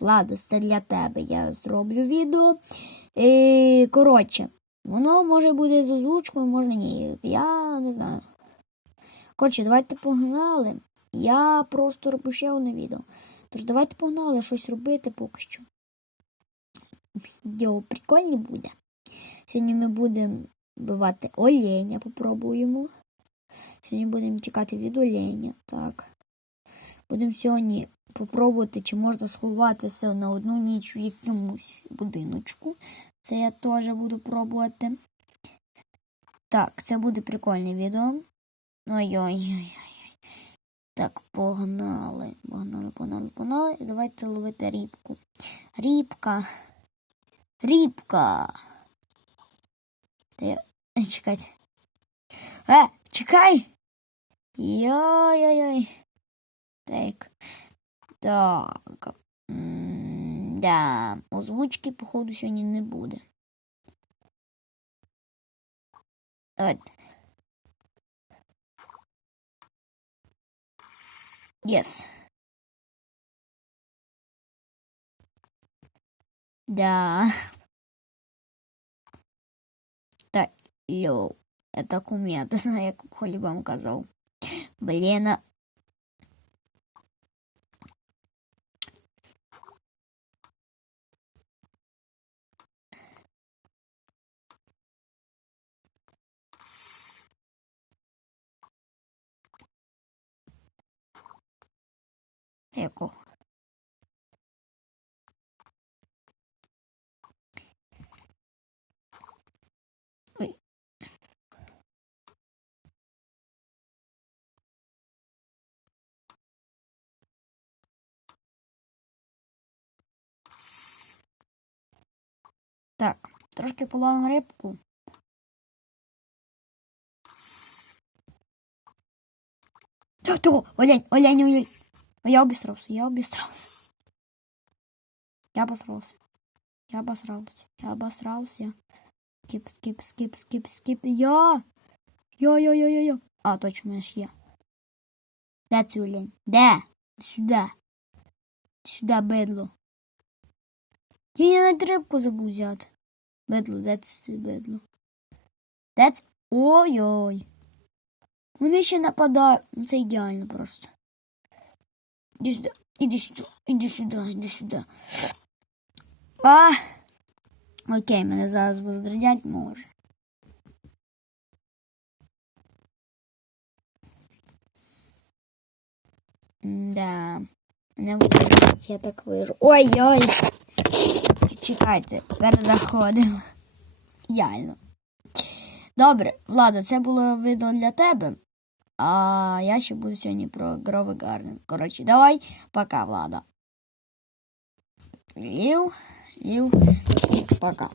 Владос, це для тебе. Я зроблю відео. І, коротше, воно може бути з озвучкою, може ні. Я не знаю. Коротше, давайте погнали. Я просто роблю ще одне відео. Тож давайте погнали щось робити поки що. Відео прикольне буде. Сьогодні ми будемо вбивати оленя, попробуємо. Сьогодні будемо чекати від оленя. Так. Будемо сьогодні попробувати, чи можна сховатися на одну ніч в якомусь будиночку. Це я теж буду пробувати. Так, це буде прикольне відео. Ой-ой-ой. Так, погнали. Погнали, погнали, погнали. І давайте ловити рібку. Рібка. Рібка. Чекайте. Е, чекай! Йой-йой-йой. Так. Так. М, Да. Озвучки, походу, сьогодні не буде. Давайте. Yes. Да. Так, йоу. Это кумет, як Холі вам казав. Блін. а- Так, трошки половимо рибку. Олень, олень, олень. А Я обесрался, я обесрался. Я обосрался. Я обосрался. Я обосрался. Скип, скип, скип, скип, скип. Я. Я, я, я, я, я. А, точно, у є. Де цей олень? Де? Сюди. Сюди, бедло. Я навіть рибку забув це бедло? Де це? Ой-ой. Вони ще нападають. Ну, Це ідеально просто. Іди сюди, іди сюди, іди сюди, іди сюди. А! Окей, мене зараз воздрядять може. Да. Мене я так вижу. Ой-ой! Чекайте, зараз заходимо. Ідеально. Добре, Влада, це було відео для тебе. А я ще буду сьогодні про Гровий Гарден. Коротше, давай, пока, Влада. Лів, лів, пока.